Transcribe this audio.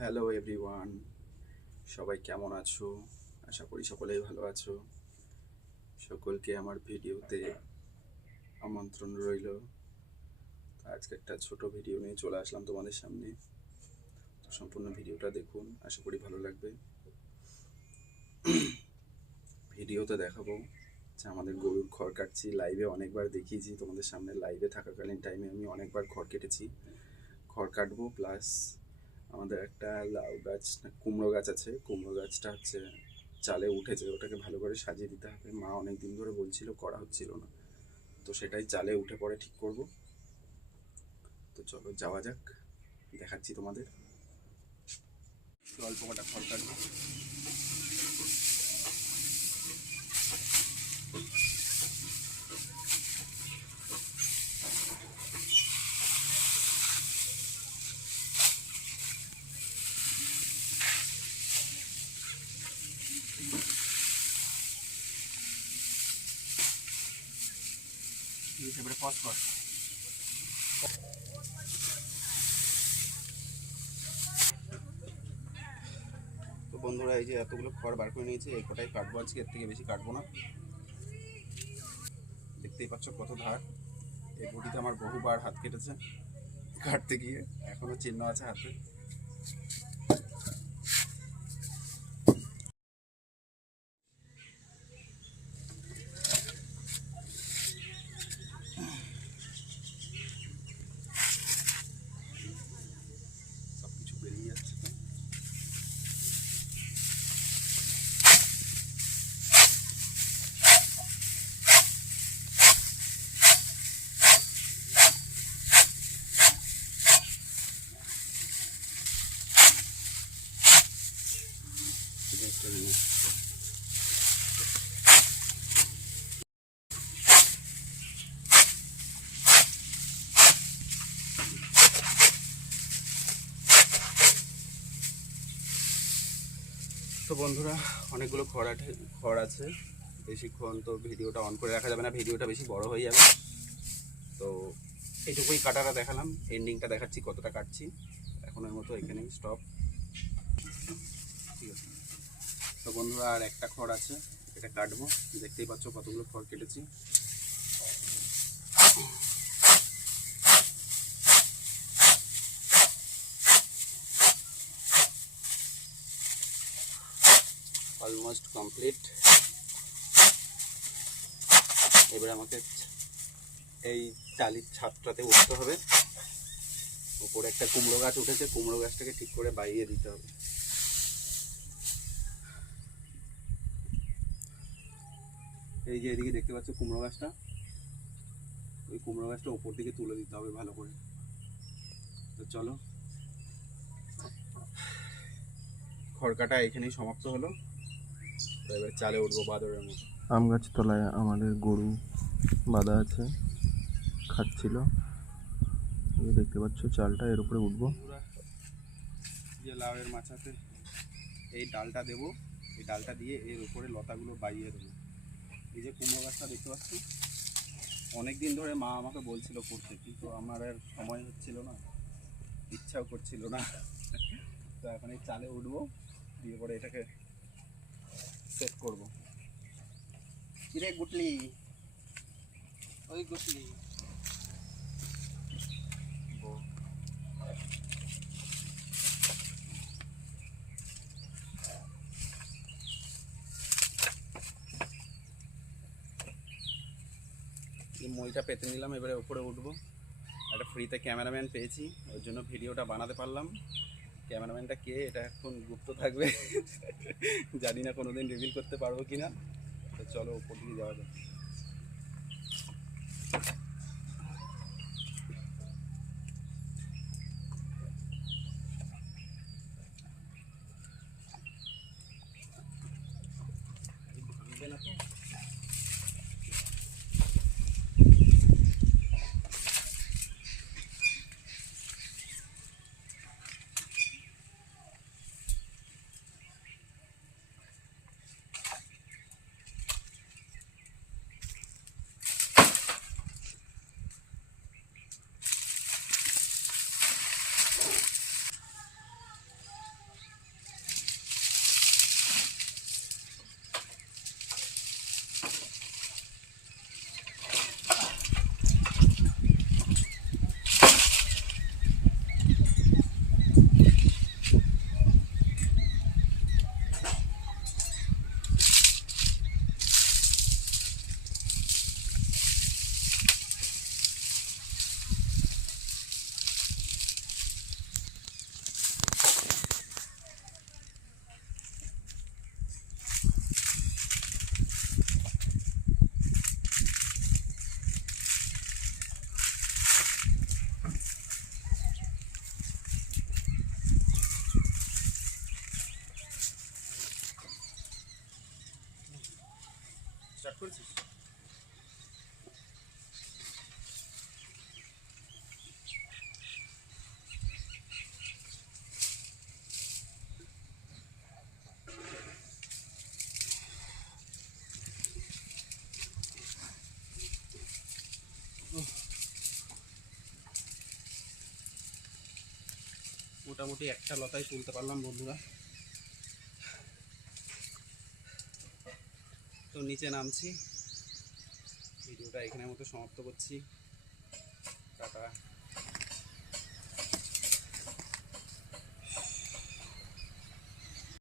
Hello everyone, সবাই কেমন আছো? আশা করি সকলেই ভালো আছো। সকলকে আমার ভিডিওতে আমন্ত্রণ রইল। আজকে একটা ছোট ভিডিও নিয়ে চলে আসলাম তোমাদের সামনে। তো সম্পূর্ণ ভিডিওটা দেখুন, আশা করি ভালো লাগবে। ভিডিওতে দেখাবো যে আমাদের গরুর খড় কাটছি। লাইভে অনেকবার দেখিয়েছি তোমাদের সামনে, লাইভে থাকাকালীন টাইমে আমি অনেকবার খড় কেটেছি। খড় কাটবো, প্লাস আমাদের একটা লাউ গাছ না কুমড়ো গাছ আছে। কুমড়ো গাছটা হচ্ছে চালে উঠেছে, ওটাকে ভালো করে সাজিয়ে দিতে হবে। মা অনেক দিন ধরে বলছিল, করা হচ্ছিল না, তো সেটাই চালে উঠে পড়ে ঠিক করব। তো চলো যাওয়া যাক, দেখাচ্ছি তোমাদের। অল্প কটা খড় কাটবো। এবারে পজ কর। তো বন্ধুরা, এই যে এতগুলো খড় বার করে নিয়েছি, এই কটাই কাটবো আজকে, এর থেকে বেশি কাটবো না। দেখতেই পাচ্ছ কত ধার। এই বটিতে আমার বহুবার হাত কেটেছে কাটতে গিয়ে, এখনো চিহ্ন আছে হাতে। সবকিছু বেরিয়ে যাচ্ছে। তো বন্ধুরা, অনেকগুলো খড় আছে। বেশিক্ষণ তো ভিডিওটা অন করে রাখা যাবে না, ভিডিওটা বেশি বড় হয়ে যাবে। তো এইটুকুই কাটাটা দেখালাম, এন্ডিংটা দেখাচ্ছি কতটা কাটছি। এখনের মতো এখানেই স্টপ। ঠিক আছে। তো বন্ধুরা, আর একটা খড় আছে, এটা কাটবো। দেখতেই পাচ্ছ কতগুলো খড় কেটেছি। Almost complete. এবারে আমাকে এই টালির ছাদটাতে উঠতে হবে। উপরে একটা কুমড়ো গাছ উঠেছে, কুমড়ো গাছটাকে ঠিক করে বাইয়ে দিতে হবে। এই যে এদিকে দেখতে পাচ্ছ কুমড়ো গাছটা, ওই কুমড়ো গাছটা উপর দিকে তুলে দিতে হবে ভালো করে। তো চলো, খড় কাটা এখানেই সমাপ্ত হলো। তো এবার চালে উঠবো বাদরের মতো। আম গাছ তলায় আমাদের গরু বাঁধা আছে, খাচ্ছিল। এই দেখতে পাচ্ছ চালটা, এর উপরে উঠবো। যে লাউয়ের মাচাতে এই ডালটা দেবো, এই ডালটা দিয়ে এর উপরে লতাগুলো বাইয়ে দেবো। এই যে কুমড়ো গাছটা দেখতে পাচ্ছ, অনেক দিন ধরে মা আমাকে বলছিল করতে, কিন্তু আমার আর সময় হচ্ছিল না, ইচ্ছাও করছিল না। তো এখন এই চালে উঠবো, দিয়ে পরে এটাকে সেট করবো। কিরে গুটলি, ওই গুটলি, মইটা পেতে নিলাম, এবারে উপরে উঠবো। একটা ফ্রিতে ক্যামেরাম্যান পেয়েছি, ওই জন্য ভিডিওটা বানাতে পারলাম। ক্যামেরাম্যানটা কে এটা এখন গুপ্ত থাকবে, জানি না কোনোদিন রিভিল করতে পারবো কিনা। তো চলো উপর দিকে যাওয়া যাক। মোটামুটি একটা লতাই তুলতে পারলাম বন্ধুরা। তো নিচে নামছি, ভিডিওটা এখানের মতো সমাপ্ত করছি। টাটা।